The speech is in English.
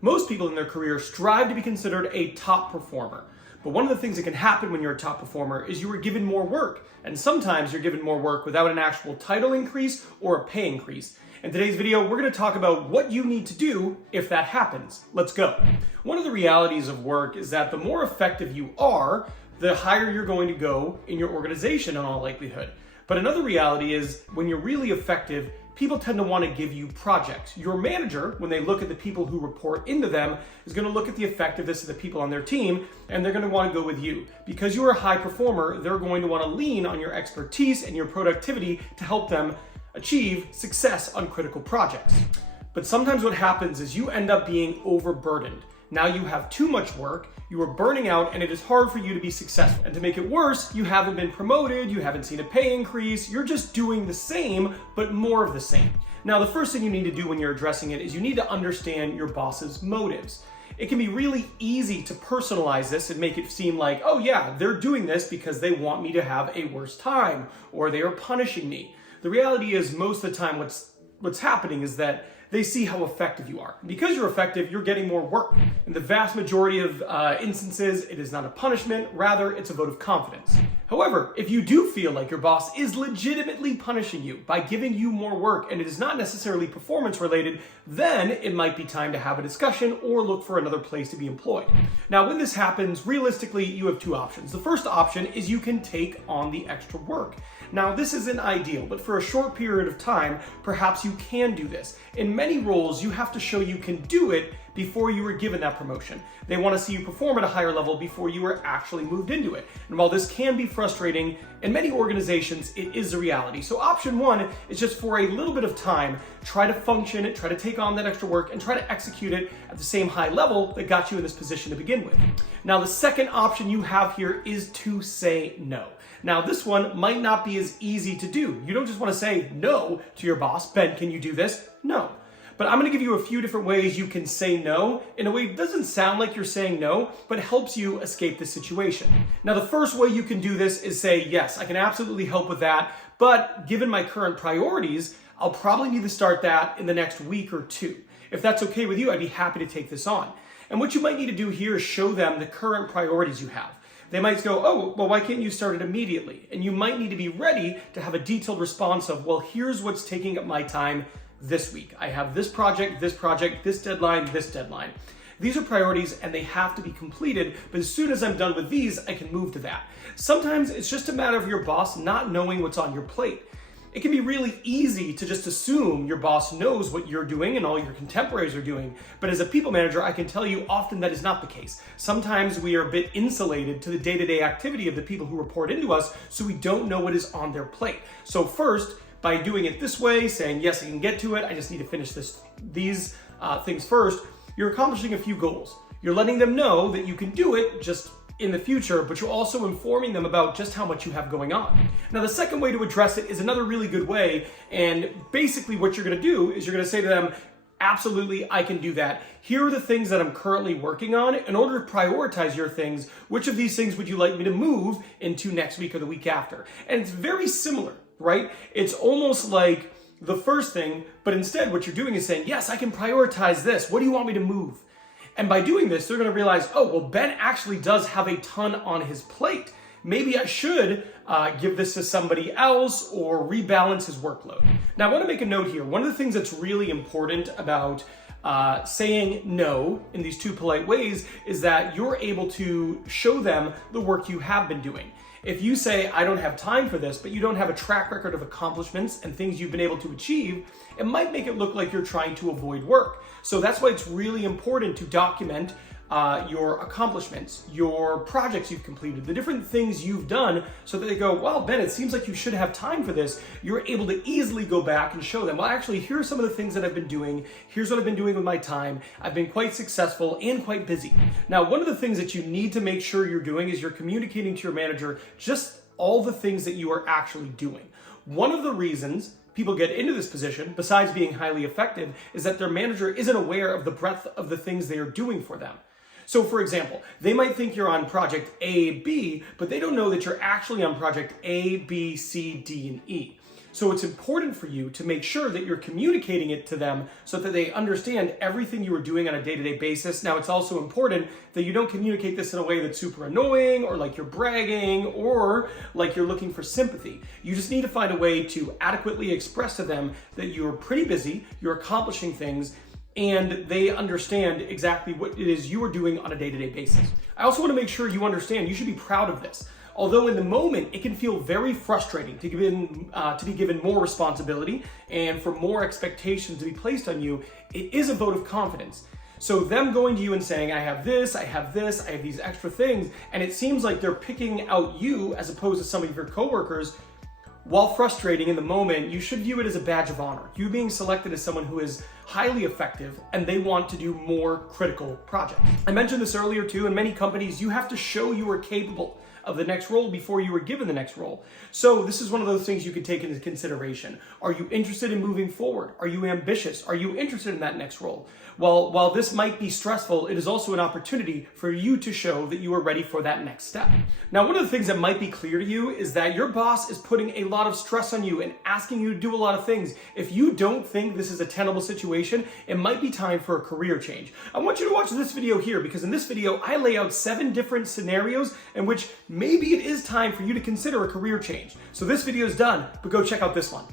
Most people in their career strive to be considered a top performer. But one of the things that can happen when you're a top performer is you are given more work. And sometimes you're given more work without an actual title increase or a pay increase. In today's video, we're going to talk about what you need to do if that happens. Let's go. One of the realities of work is that the more effective you are, the higher you're going to go in your organization in all likelihood. But another reality is when you're really effective, people tend to want to give you projects. Your manager, when they look at the people who report into them, is going to look at the effectiveness of the people on their team, and they're going to want to go with you. Because you're a high performer, they're going to want to lean on your expertise and your productivity to help them achieve success on critical projects. But sometimes what happens is you end up being overburdened. Now you have too much work, you are burning out, and it is hard for you to be successful. And to make it worse, you haven't been promoted, you haven't seen a pay increase, you're just doing the same, but more of the same. Now, the first thing you need to do when you're addressing it is you need to understand your boss's motives. It can be really easy to personalize this and make it seem like, oh yeah, they're doing this because they want me to have a worse time, or they are punishing me. The reality is most of the time what's happening is that they see how effective you are. And because you're effective, you're getting more work. In the vast majority of instances, it is not a punishment, rather it's a vote of confidence. However, if you do feel like your boss is legitimately punishing you by giving you more work and it is not necessarily performance related, then it might be time to have a discussion or look for another place to be employed. Now, when this happens, realistically, you have two options. The first option is you can take on the extra work. Now, this isn't ideal, but for a short period of time, perhaps you can do this. In many roles, you have to show you can do it before you were given that promotion. They want to see you perform at a higher level before you were actually moved into it. And while this can be frustrating, in many organizations, it is a reality. So option one is just for a little bit of time, try to function it, try to take on that extra work, and try to execute it at the same high level that got you in this position to begin with. Now, the second option you have here is to say no. Now, this one might not be as easy to do. You don't just want to say no to your boss. Ben, can you do this? No. But I'm going to give you a few different ways you can say no in a way that doesn't sound like you're saying no, but helps you escape the situation. Now, the first way you can do this is say, yes, I can absolutely help with that, but given my current priorities, I'll probably need to start that in the next week or two. If that's okay with you, I'd be happy to take this on. And what you might need to do here is show them the current priorities you have. They might go, oh, well, why can't you start it immediately? And you might need to be ready to have a detailed response of, well, here's what's taking up my time this week. I have this project, this deadline, this deadline. These are priorities and they have to be completed, but as soon as I'm done with these, I can move to that. Sometimes it's just a matter of your boss not knowing what's on your plate. It can be really easy to just assume your boss knows what you're doing and all your contemporaries are doing. But as a people manager, I can tell you often that is not the case. Sometimes we are a bit insulated to the day-to-day activity of the people who report into us, so we don't know what is on their plate. So first, by doing it this way, saying, yes, I can get to it, I just need to finish these things first, you're accomplishing a few goals. You're letting them know that you can do it just in the future, but you're also informing them about just how much you have going on. Now, the second way to address it is another really good way, and basically what you're gonna do is you're gonna say to them, absolutely, I can do that. Here are the things that I'm currently working on. In order to prioritize your things, which of these things would you like me to move into next week or the week after? And it's very similar, right? It's almost like the first thing, but instead what you're doing is saying, yes, I can prioritize this. What do you want me to move? And by doing this, they're going to realize, oh, well, Ben actually does have a ton on his plate. Maybe I should give this to somebody else or rebalance his workload. Now, I want to make a note here. One of the things that's really important about saying no in these two polite ways is that you're able to show them the work you have been doing. If you say, I don't have time for this, but you don't have a track record of accomplishments and things you've been able to achieve, it might make it look like you're trying to avoid work. So that's why it's really important to document your accomplishments, your projects you've completed, the different things you've done, so that they go, well, Ben, it seems like you should have time for this. You're able to easily go back and show them, well, actually, here are some of the things that I've been doing. Here's what I've been doing with my time. I've been quite successful and quite busy. Now, one of the things that you need to make sure you're doing is you're communicating to your manager just all the things that you are actually doing. One of the reasons people get into this position, besides being highly effective, is that their manager isn't aware of the breadth of the things they are doing for them. So for example, they might think you're on project A, B, but they don't know that you're actually on project A, B, C, D, and E. So it's important for you to make sure that you're communicating it to them so that they understand everything you are doing on a day-to-day basis. Now, it's also important that you don't communicate this in a way that's super annoying or like you're bragging or like you're looking for sympathy. You just need to find a way to adequately express to them that you're pretty busy, you're accomplishing things, and they understand exactly what it is you are doing on a day-to-day basis. I also want to make sure you understand you should be proud of this. Although in the moment it can feel very frustrating to be given more responsibility and for more expectations to be placed on you, it is a vote of confidence. So them going to you and saying, I have this, I have this, I have these extra things, and it seems like they're picking out you as opposed to some of your coworkers, while frustrating in the moment, you should view it as a badge of honor. You being selected as someone who is highly effective and they want to do more critical projects. I mentioned this earlier too, in many companies, you have to show you are capable of the next role before you were given the next role. So this is one of those things you can take into consideration. Are you interested in moving forward? Are you ambitious? Are you interested in that next role? While this might be stressful, it is also an opportunity for you to show that you are ready for that next step. Now, one of the things that might be clear to you is that your boss is putting a lot of stress on you and asking you to do a lot of things. If you don't think this is a tenable situation, it might be time for a career change. I want you to watch this video here because in this video, I lay out 7 different scenarios in which maybe it is time for you to consider a career change. So this video is done, but go check out this one.